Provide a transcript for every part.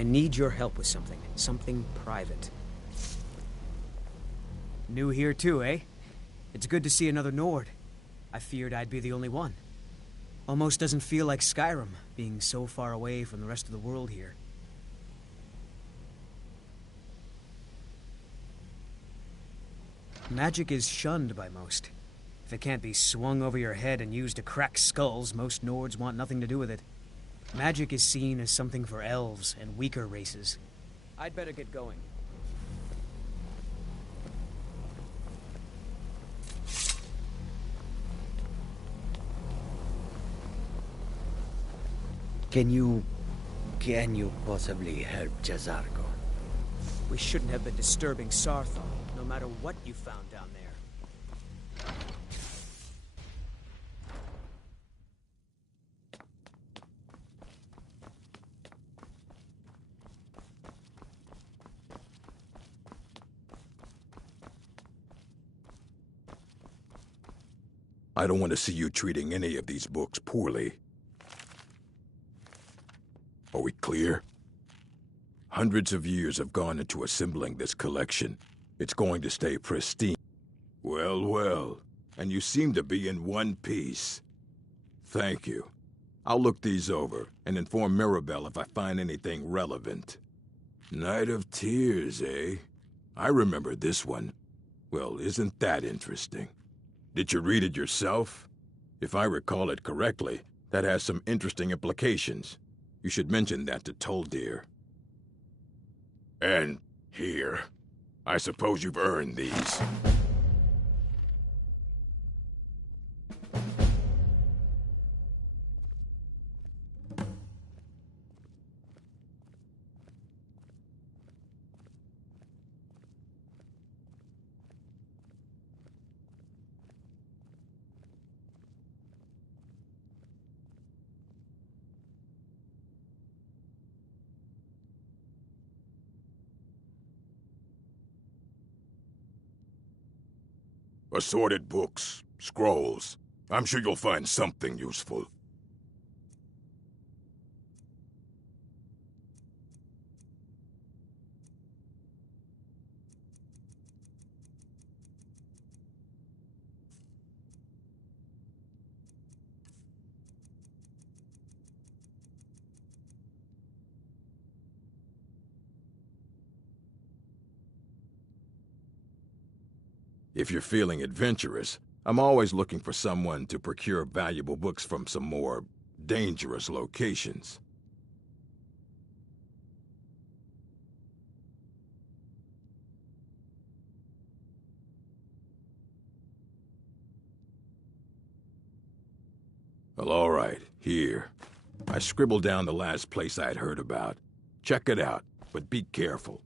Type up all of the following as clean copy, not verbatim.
I need your help with something. Something private. New here too, eh? It's good to see another Nord. I feared I'd be the only one. Almost doesn't feel like Skyrim, being so far away from the rest of the world here. Magic is shunned by most. If it can't be swung over your head and used to crack skulls, most Nords want nothing to do with it. Magic is seen as something for elves and weaker races. I'd better get going. Can you possibly help Jazarko? We shouldn't have been disturbing Sarthal, no matter what you found down there. I don't want to see you treating any of these books poorly. Are we clear? Hundreds of years have gone into assembling this collection. It's going to stay pristine. Well, well. And you seem to be in one piece. Thank you. I'll look these over and inform Mirabelle if I find anything relevant. Night of Tears, eh? I remember this one. Well, isn't that interesting? Did you read it yourself? If I recall it correctly, that has some interesting implications. You should mention that to Toldir. And here. I suppose you've earned these. Assorted books, scrolls. I'm sure you'll find something useful. If you're feeling adventurous, I'm always looking for someone to procure valuable books from some more dangerous locations. Well, all right, here. I scribbled down the last place I'd heard about. Check it out, but be careful.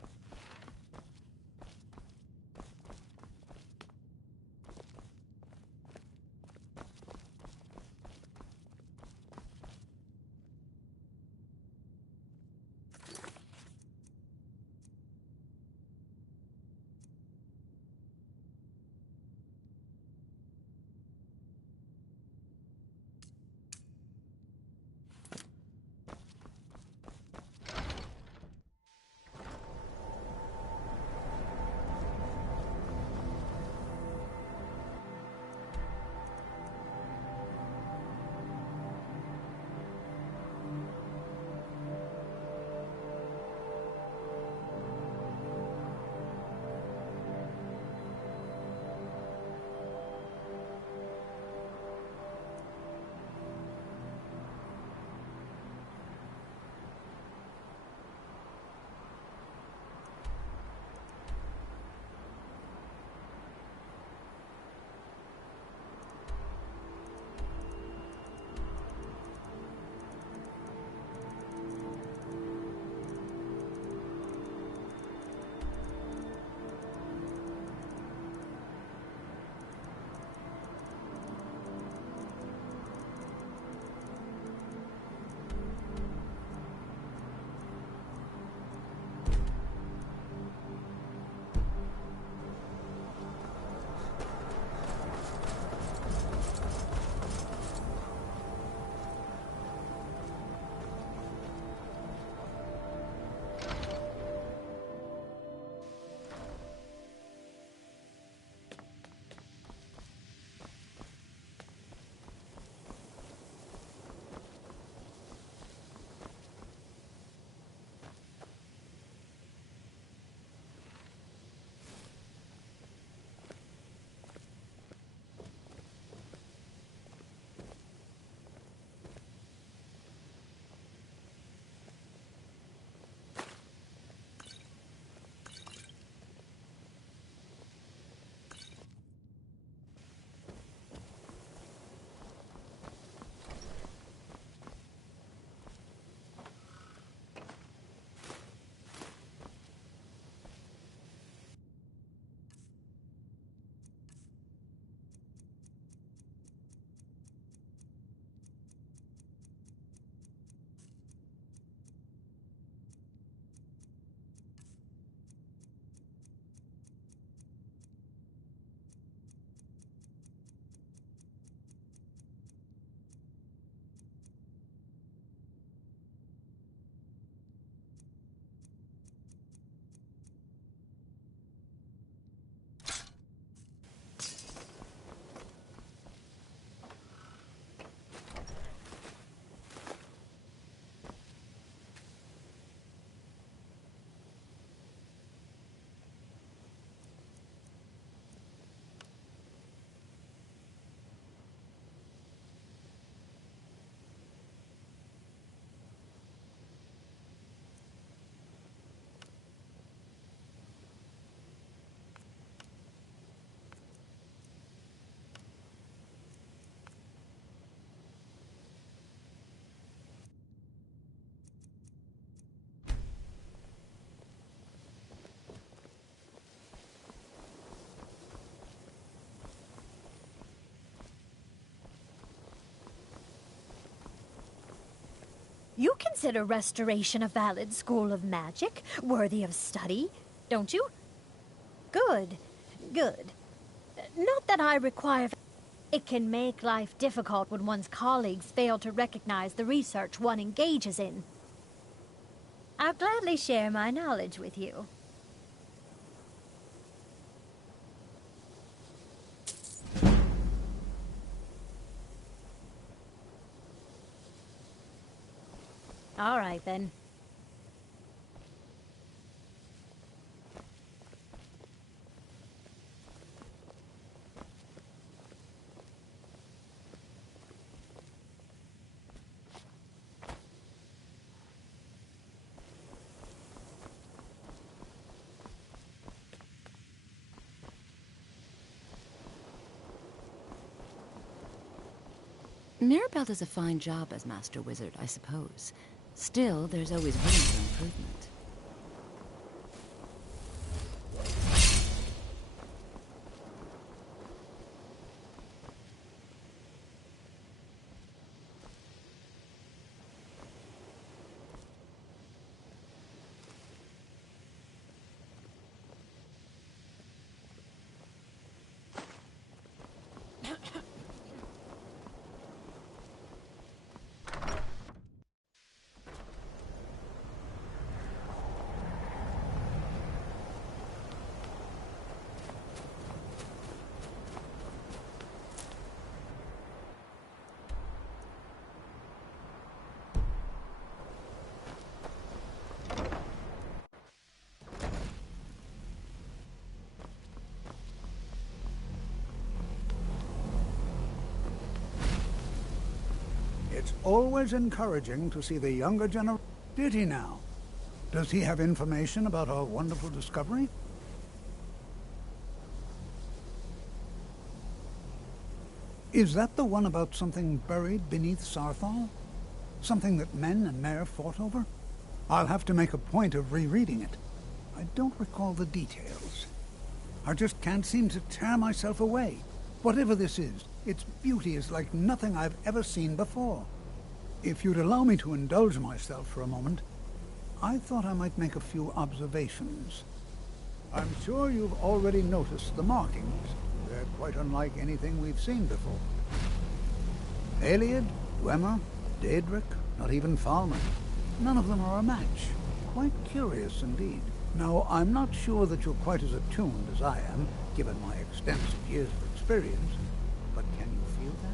You consider restoration a valid school of magic, worthy of study, don't you? Good. Good. Not that I require... It can make life difficult when one's colleagues fail to recognize the research one engages in. I'll gladly share my knowledge with you. All right, then. Mirabelle does a fine job as Master Wizard, I suppose. Still, there's always room for improvement. It's always encouraging to see the younger generation. Did he now? Does he have information about our wonderful discovery? Is that the one about something buried beneath Sarthal? Something that men and Mare fought over? I'll have to make a point of rereading it. I don't recall the details. I just can't seem to tear myself away. Whatever this is, its beauty is like nothing I've ever seen before. If you'd allow me to indulge myself for a moment, I thought I might make a few observations. I'm sure you've already noticed the markings. They're quite unlike anything we've seen before. Aliad, Dwemer, Daedric, not even Falmer. None of them are a match. Quite curious indeed. Now, I'm not sure that you're quite as attuned as I am, given my extensive years of experience, but can you feel that?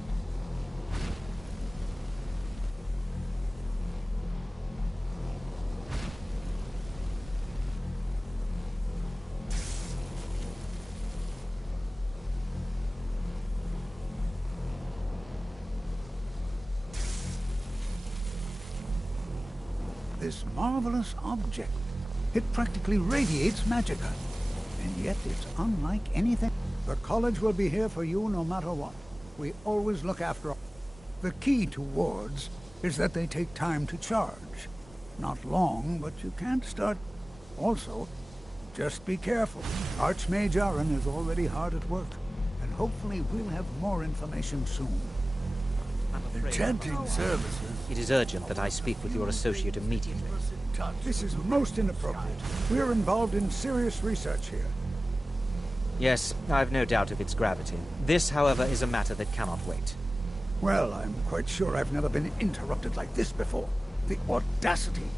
This marvelous object. It practically radiates magicka. And yet it's unlike anything. The college will be here for you no matter what. We always look after... The key to wards is that they take time to charge. Not long, but you can't start... Also, just be careful. Archmage Aaron is already hard at work, and hopefully we'll have more information soon. Enchanting services. It is urgent that I speak with your associate immediately. This is most inappropriate. We're involved in serious research here. Yes, I've no doubt of its gravity. This, however, is a matter that cannot wait. Well, I'm quite sure I've never been interrupted like this before. The audacity.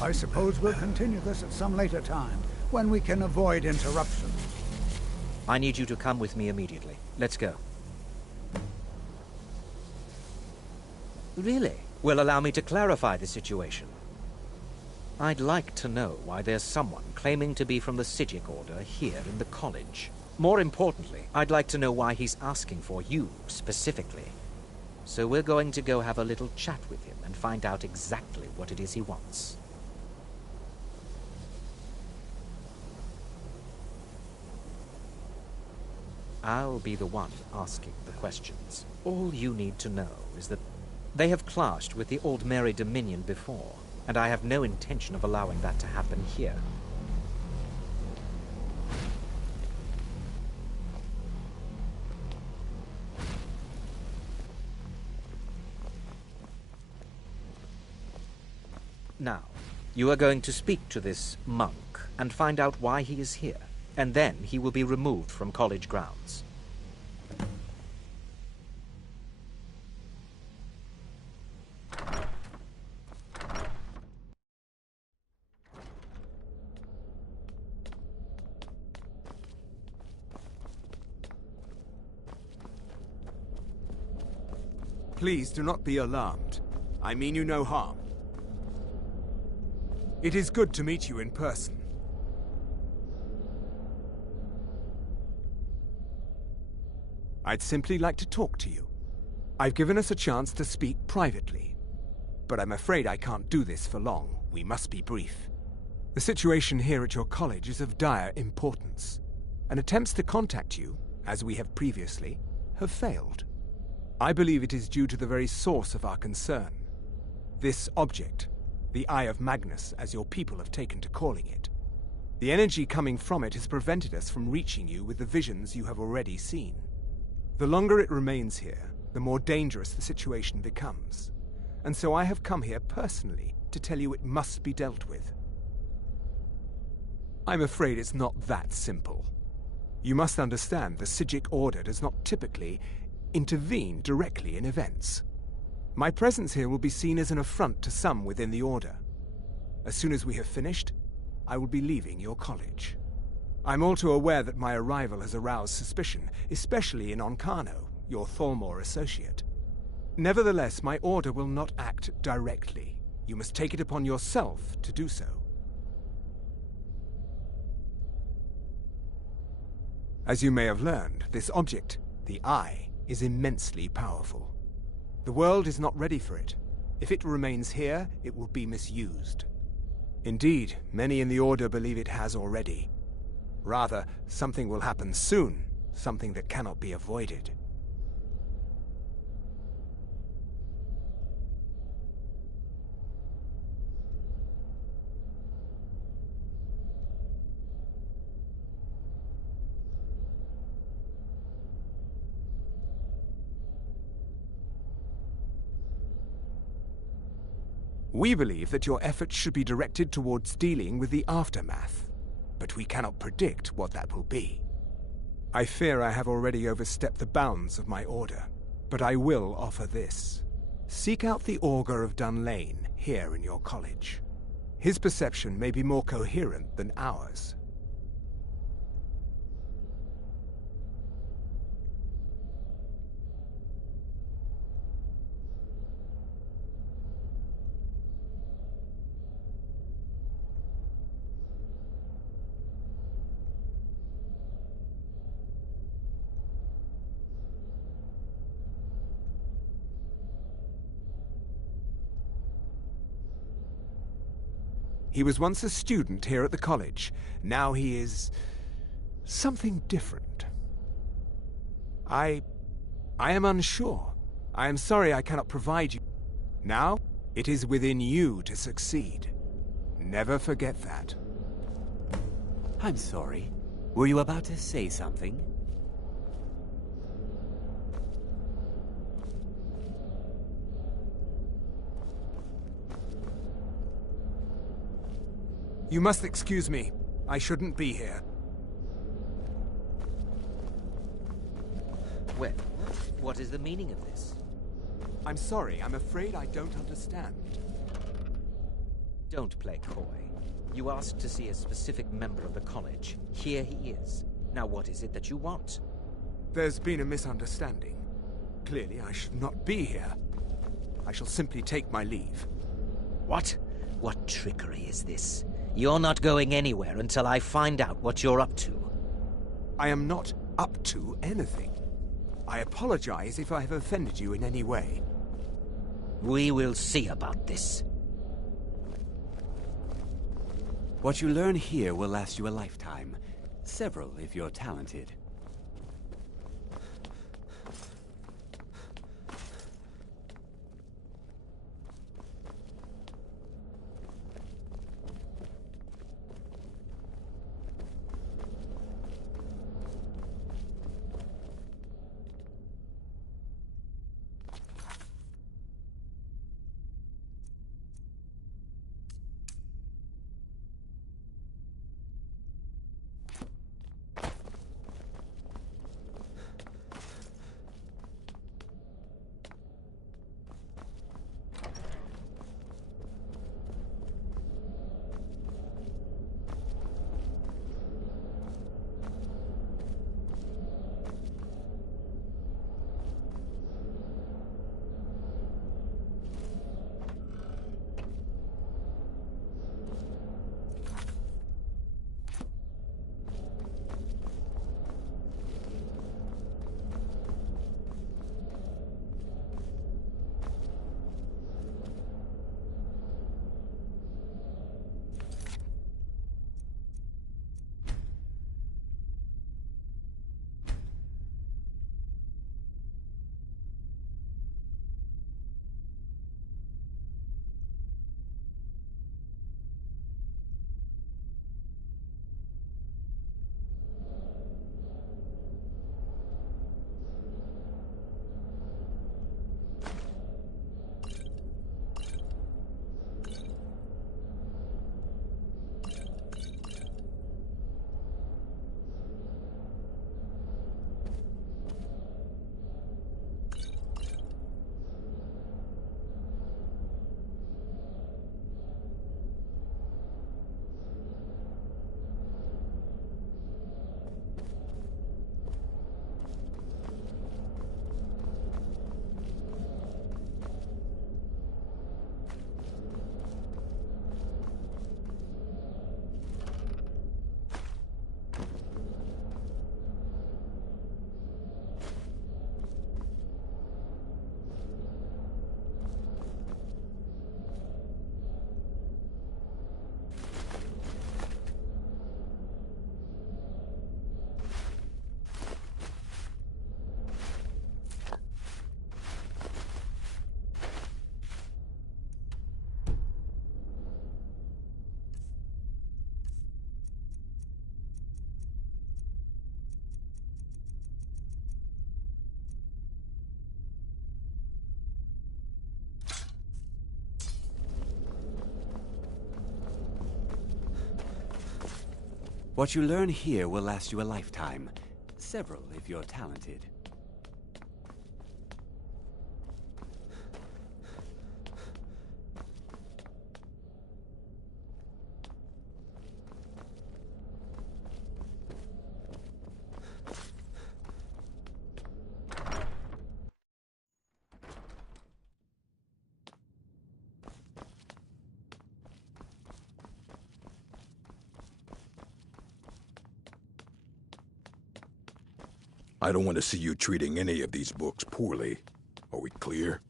I suppose we'll continue this at some later time, when we can avoid interruptions. I need you to come with me immediately. Let's go. Really? Well, allow me to clarify the situation. I'd like to know why there's someone claiming to be from the Psijic Order here in the college. More importantly, I'd like to know why he's asking for you, specifically. So we're going to go have a little chat with him and find out exactly what it is he wants. I'll be the one asking the questions. All you need to know is that they have clashed with the Old Mary Dominion before, and I have no intention of allowing that to happen here. Now, you are going to speak to this monk and find out why he is here, and then he will be removed from college grounds. Please do not be alarmed. I mean you no harm. It is good to meet you in person. I'd simply like to talk to you. I've given us a chance to speak privately, but I'm afraid I can't do this for long. We must be brief. The situation here at your college is of dire importance, and attempts to contact you, as we have previously, have failed. I believe it is due to the very source of our concern. This object, the Eye of Magnus, as your people have taken to calling it. The energy coming from it has prevented us from reaching you with the visions you have already seen. The longer it remains here, the more dangerous the situation becomes. And so I have come here personally to tell you it must be dealt with. I'm afraid it's not that simple. You must understand the Psijic Order does not typically intervene directly in events. My presence here will be seen as an affront to some within the Order. As soon as we have finished, I will be leaving your college. I'm all too aware that my arrival has aroused suspicion, especially in Onkano, your Thalmor associate. Nevertheless, my Order will not act directly. You must take it upon yourself to do so. As you may have learned, this object, the Eye, is immensely powerful. The world is not ready for it. If it remains here, it will be misused. Indeed, many in the Order believe it has already. Rather, something will happen soon, something that cannot be avoided. We believe that your efforts should be directed towards dealing with the aftermath, but we cannot predict what that will be. I fear I have already overstepped the bounds of my Order, but I will offer this. Seek out the Augur of Dunlane here in your college. His perception may be more coherent than ours. He was once a student here at the college. Now he is something different. I am unsure. I am sorry I cannot provide you. Now, it is within you to succeed. Never forget that. I'm sorry. Were you about to say something? You must excuse me. I shouldn't be here. Well, what is the meaning of this? I'm sorry. I'm afraid I don't understand. Don't play coy. You asked to see a specific member of the college. Here he is. Now what is it that you want? There's been a misunderstanding. Clearly, I should not be here. I shall simply take my leave. What? What trickery is this? You're not going anywhere until I find out what you're up to. I am not up to anything. I apologize if I have offended you in any way. We will see about this. What you learn here will last you a lifetime. Several if you're talented. What you learn here will last you a lifetime. Several, if you're talented. I don't want to see you treating any of these books poorly. Are we clear?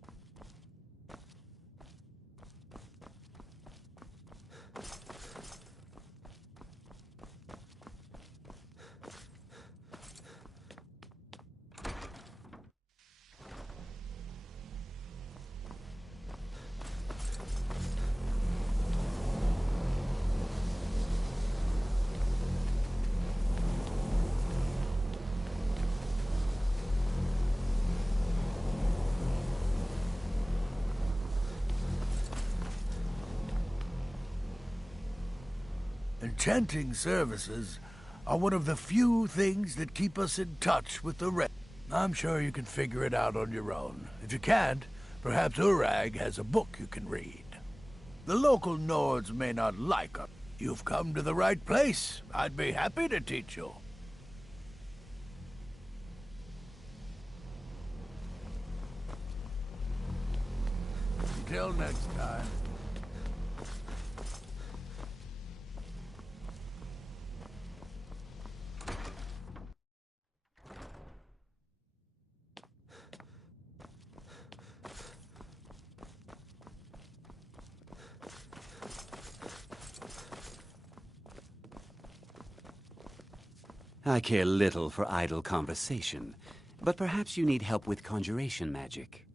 Enchanting services are one of the few things that keep us in touch with the rest. I'm sure you can figure it out on your own. If you can't, perhaps Urag has a book you can read. The local Nords may not like us. You've come to the right place. I'd be happy to teach you. Until next time. I care little for idle conversation, but perhaps you need help with conjuration magic.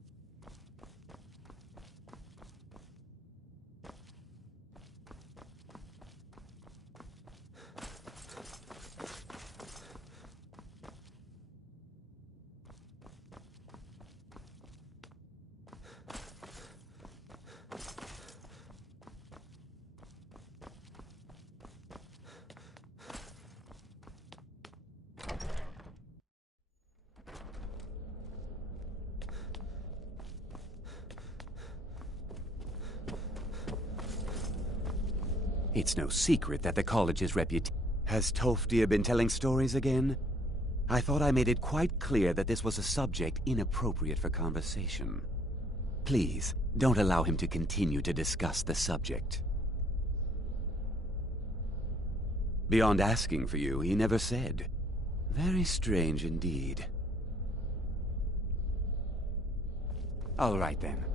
It's no secret that the college's reputation... Has Tolfdir been telling stories again? I thought I made it quite clear that this was a subject inappropriate for conversation. Please, don't allow him to continue to discuss the subject. Beyond asking for you, he never said. Very strange indeed. All right then.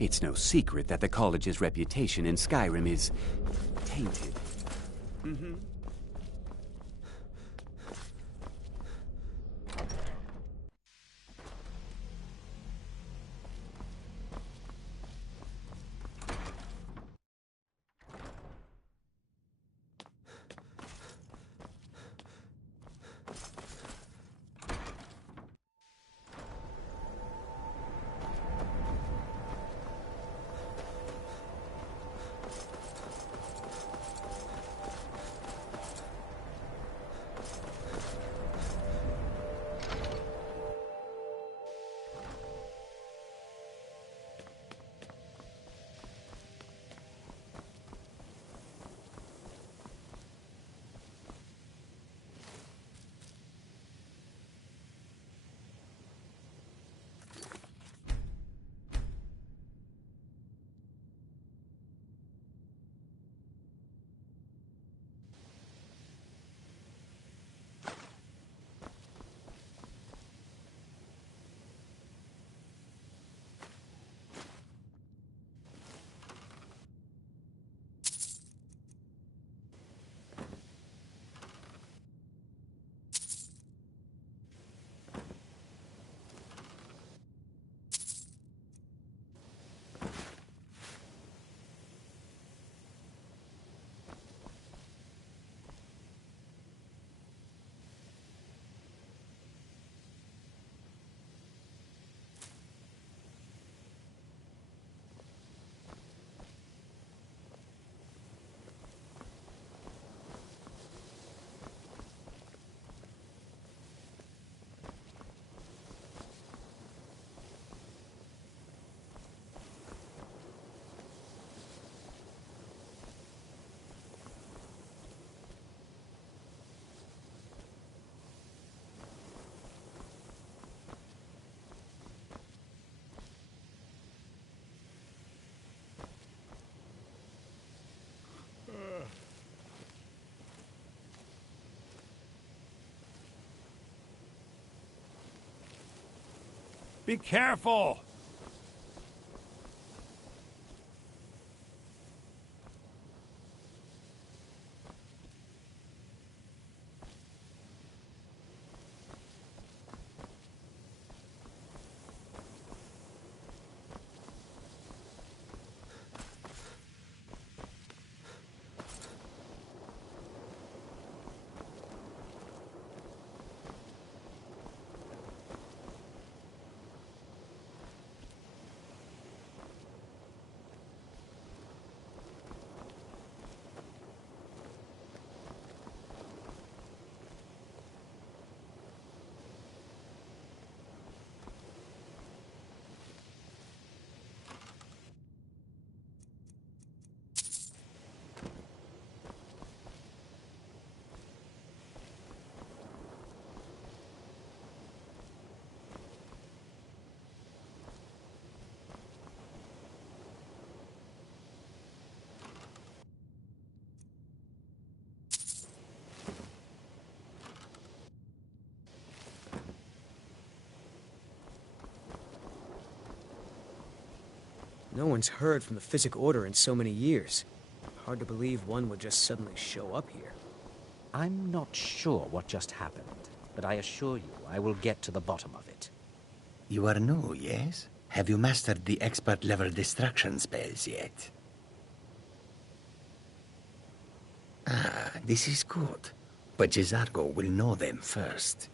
It's no secret that the college's reputation in Skyrim is tainted. Be careful! No one's heard from the Physic Order in so many years. Hard to believe one would just suddenly show up here. I'm not sure what just happened, but I assure you I will get to the bottom of it. You are new, yes? Have you mastered the expert-level destruction spells yet? Ah, this is good. But Jezargo will know them first.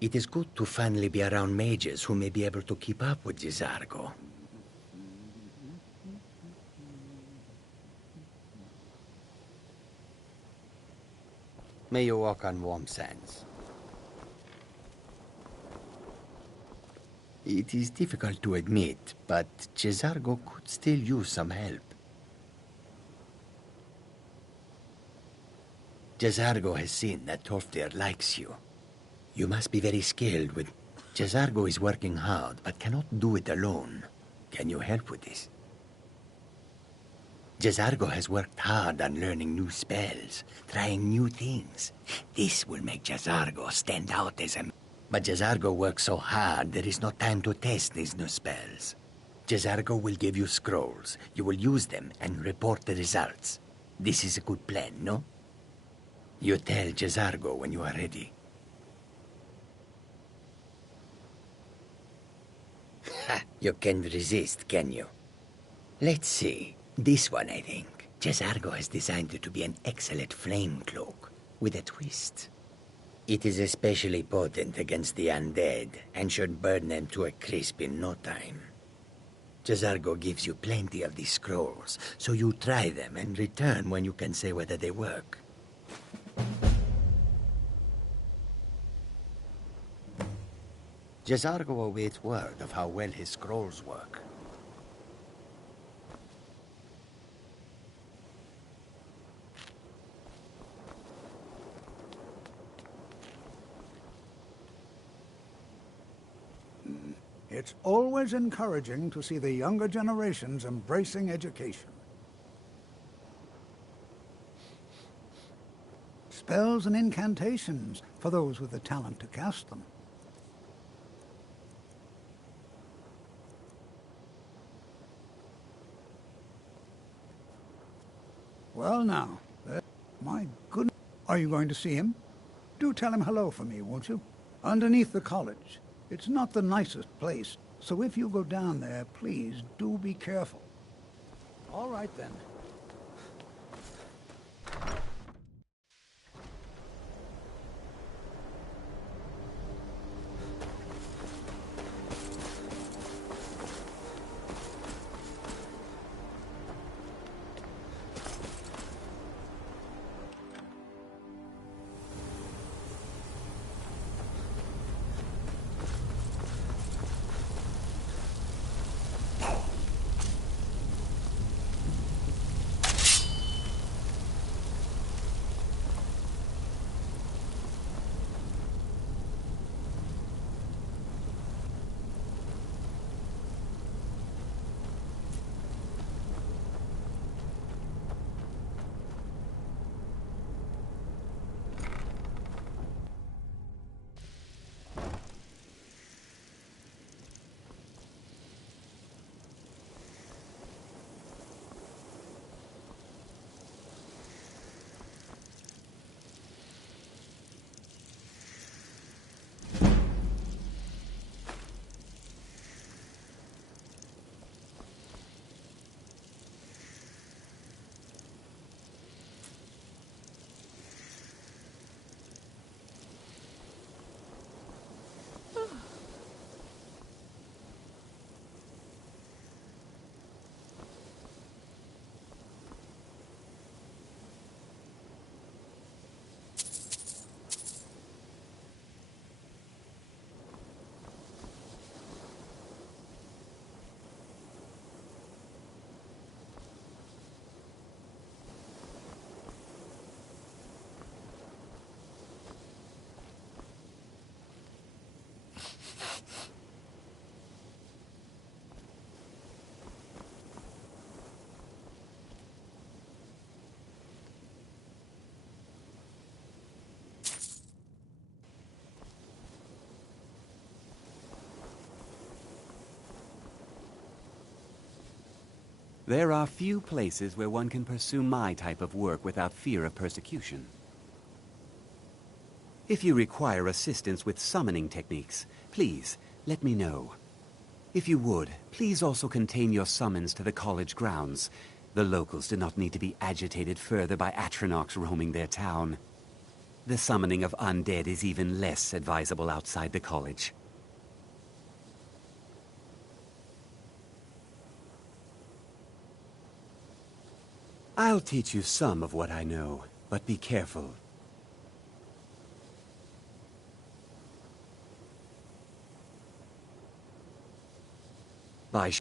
It is good to finally be around mages who may be able to keep up with Jezargo. May you walk on warm sands. It is difficult to admit, but Jezargo could still use some help. Jezargo has seen that Tolfdir likes you. You must be very skilled with... Jezargo is working hard, but cannot do it alone. Can you help with this? Jezargo has worked hard on learning new spells, trying new things. This will make Jezargo stand out as a... But Jezargo works so hard, there is no time to test these new spells. Jezargo will give you scrolls. You will use them and report the results. This is a good plan, no? You tell Jezargo when you are ready. Ha! You can resist, can you? Let's see. This one, I think. Jezargo has designed it to be an excellent flame cloak, with a twist. It is especially potent against the undead, and should burn them to a crisp in no time. Jezargo gives you plenty of these scrolls, so you try them and return when you can say whether they work. Jezargo awaits word of how well his scrolls work. It's always encouraging to see the younger generations embracing education. Spells and incantations for those with the talent to cast them. Well now, my goodness. Are you going to see him? Do tell him hello for me, won't you? Underneath the college. It's not the nicest place, so if you go down there, please do be careful. All right then. There are few places where one can pursue my type of work without fear of persecution. If you require assistance with summoning techniques, please let me know. If you would, please also contain your summons to the college grounds. The locals do not need to be agitated further by Atronachs roaming their town. The summoning of undead is even less advisable outside the college. I'll teach you some of what I know, but be careful. By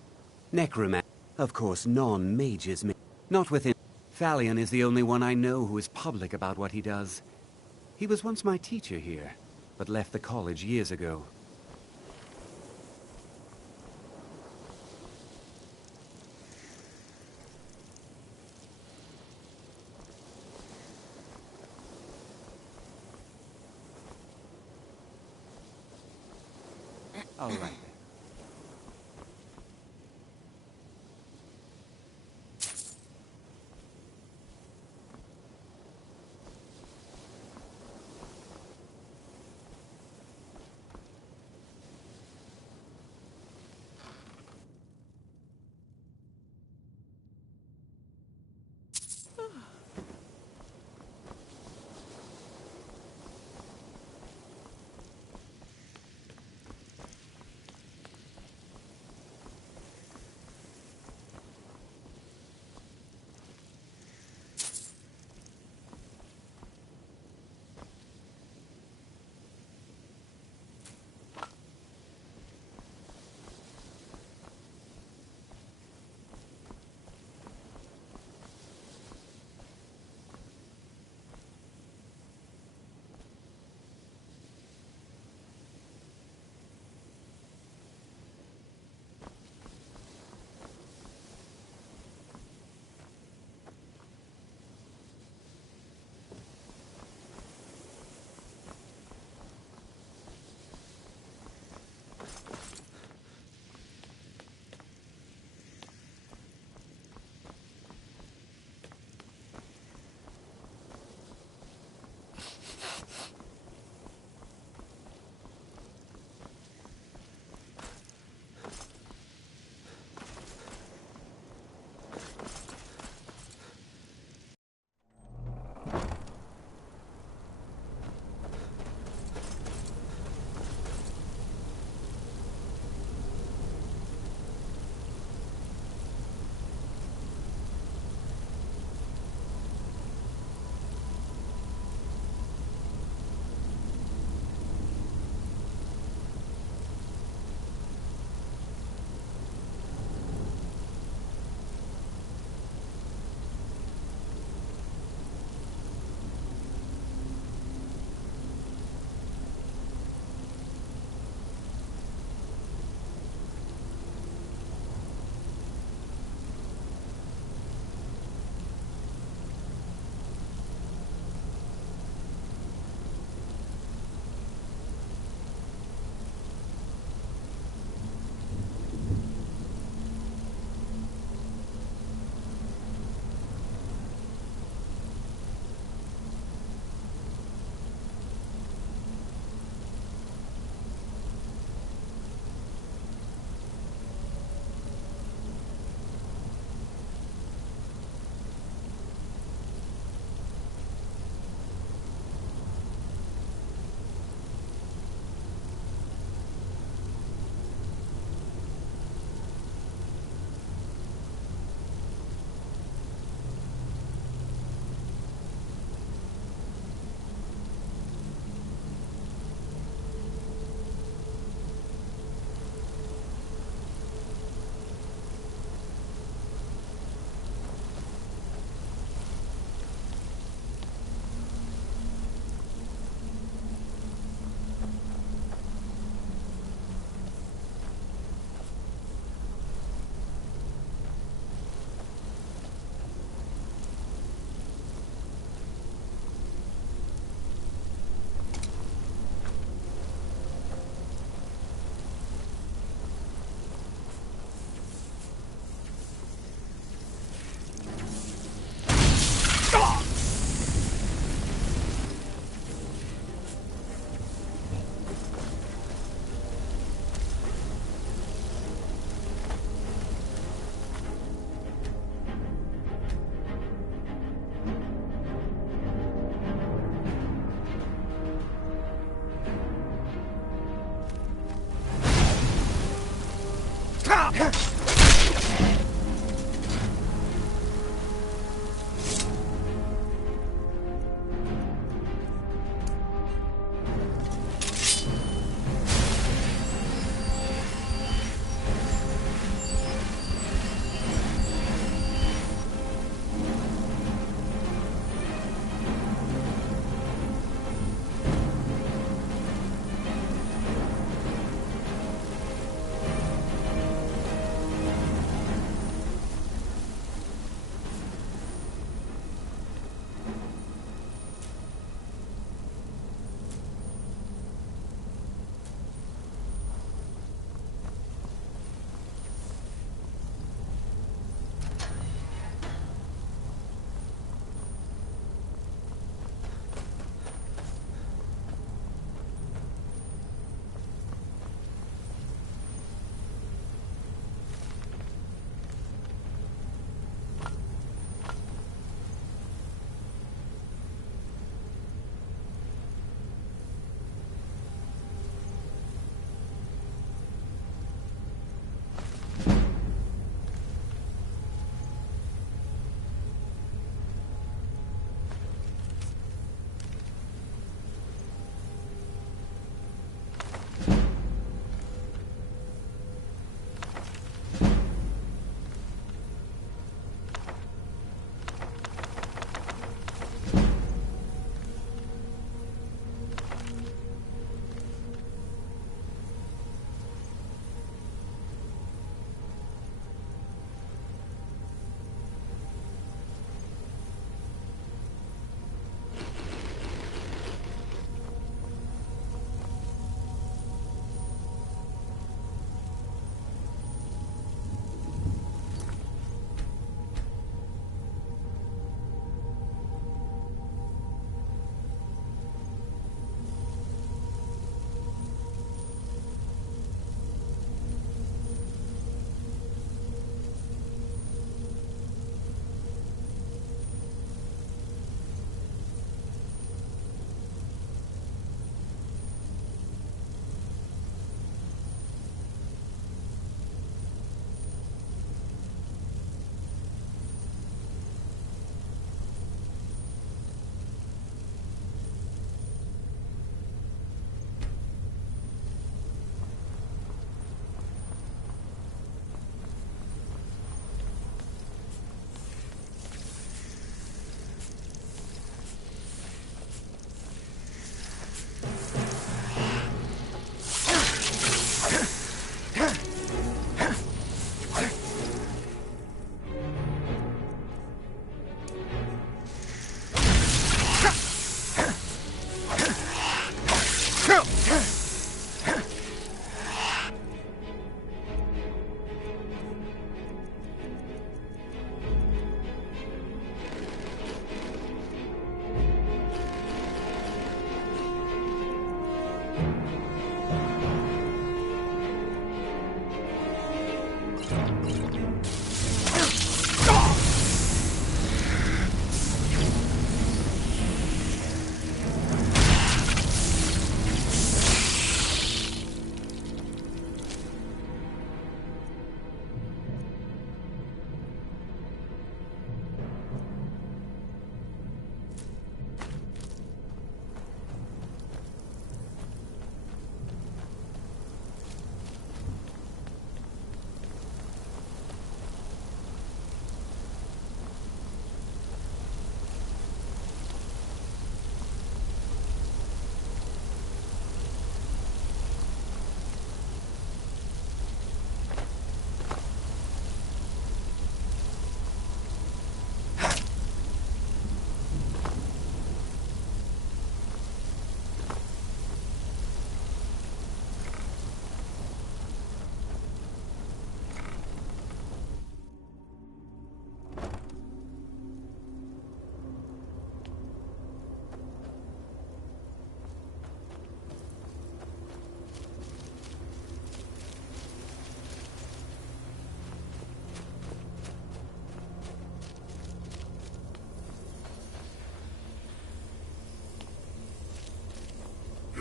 necromancy, of course, non-mages may not within. Thalion is the only one I know who is public about what he does. He was once my teacher here, but left the college years ago. All right.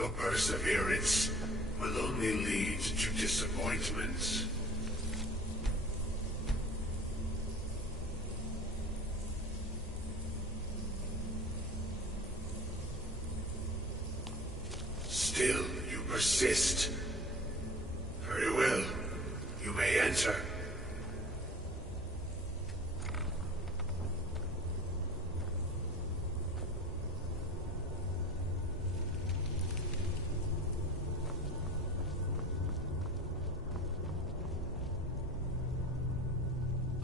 Your perseverance will only lead to disappointments. persist. Very well. You may enter.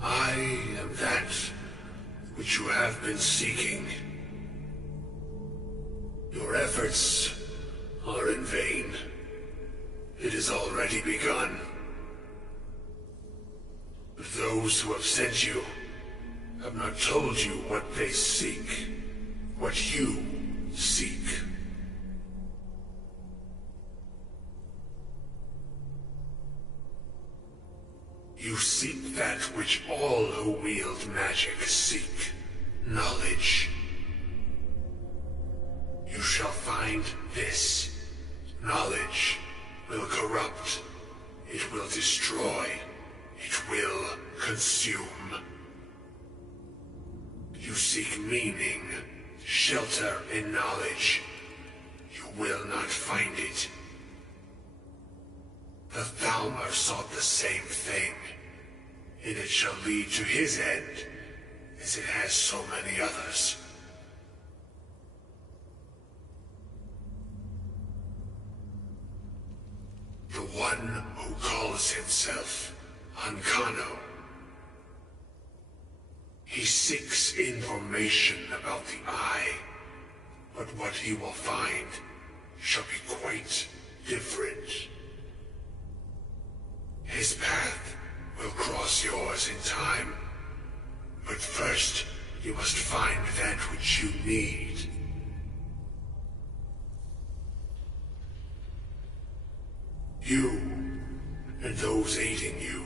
I am that which you have been seeking. Your efforts are in vain. It has already begun. But those who have sent you have not told you what they seek, what you seek. You seek that which all who wield magic seek, knowledge. You shall find this. Knowledge will corrupt. It will destroy. It will consume. You seek meaning, shelter in knowledge. You will not find it. The Thalmor sought the same thing, and it shall lead to his end, as it has so many others. The one who calls himself Ancano. He seeks information about the Eye, but what he will find shall be quite different. His path will cross yours in time, but first you must find that which you need. You, and those aiding you,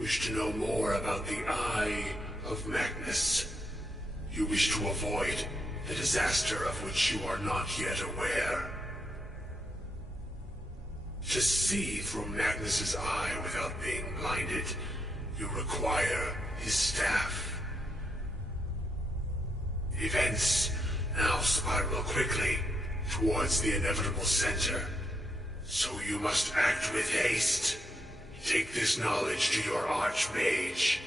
wish to know more about the Eye of Magnus. You wish to avoid the disaster of which you are not yet aware. To see through Magnus's eye without being blinded, you require his staff. Events now spiral quickly towards the inevitable center. So you must act with haste. Take this knowledge to your Archmage.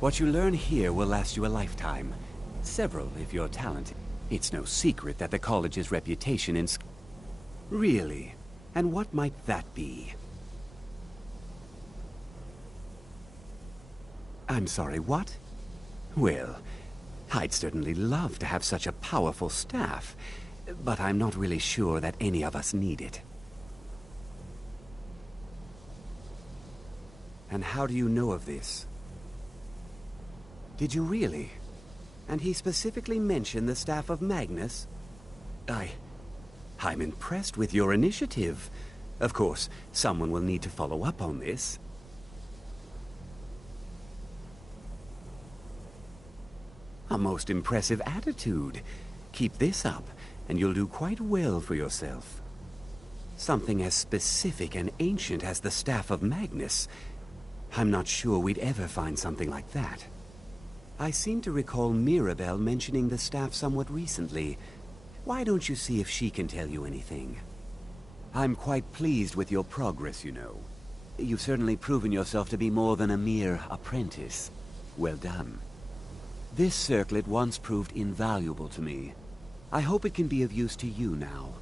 What you learn here will last you a lifetime. Several, if you're talented. It's no secret that the college's reputation in Really? And what might that be? I'm sorry, what? Well, I'd certainly love to have such a powerful staff, but I'm not really sure that any of us need it. And how do you know of this? Did you really? And he specifically mentioned the staff of Magnus? I'm impressed with your initiative. Of course, someone will need to follow up on this. A most impressive attitude. Keep this up, and you'll do quite well for yourself. Something as specific and ancient as the staff of Magnus. I'm not sure we'd ever find something like that. I seem to recall Mirabelle mentioning the staff somewhat recently. Why don't you see if she can tell you anything? I'm quite pleased with your progress, you know. You've certainly proven yourself to be more than a mere apprentice. Well done. This circlet once proved invaluable to me. I hope it can be of use to you now.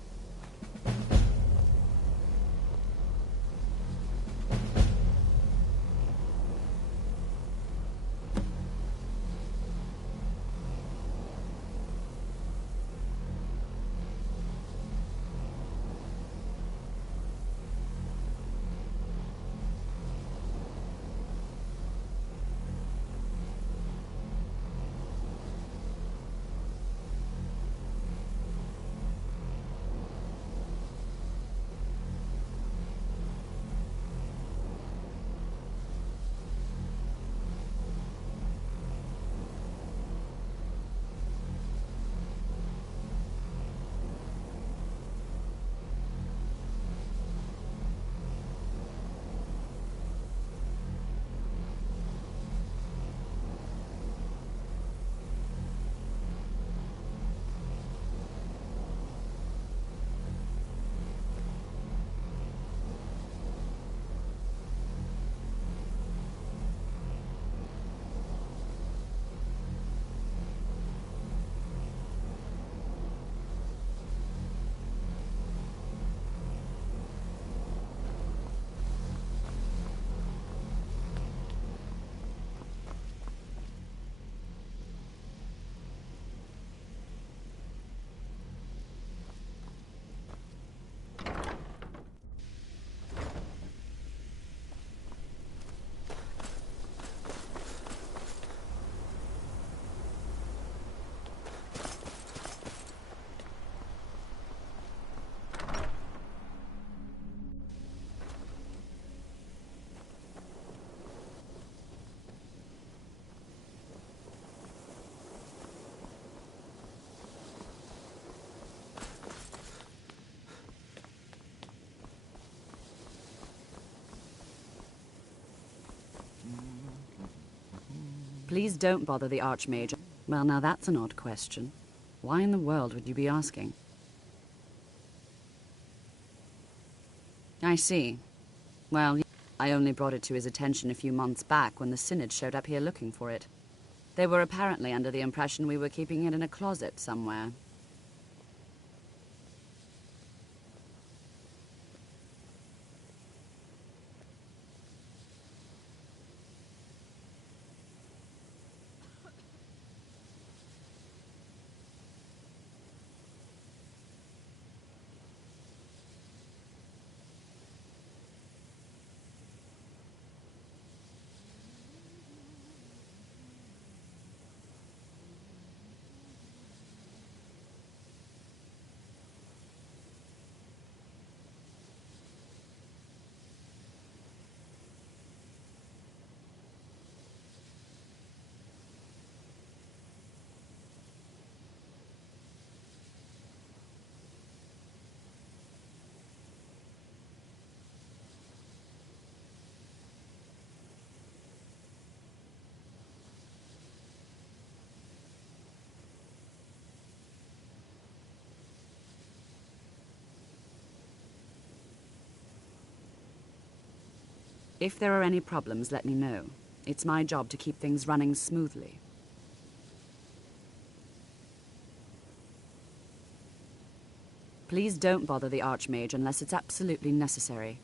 Please don't bother the Archmage. Well, now that's an odd question. Why in the world would you be asking? I see. Well, I only brought it to his attention a few months back when the Synod showed up here looking for it. They were apparently under the impression we were keeping it in a closet somewhere. If there are any problems, let me know. It's my job to keep things running smoothly. Please don't bother the Archmage unless it's absolutely necessary.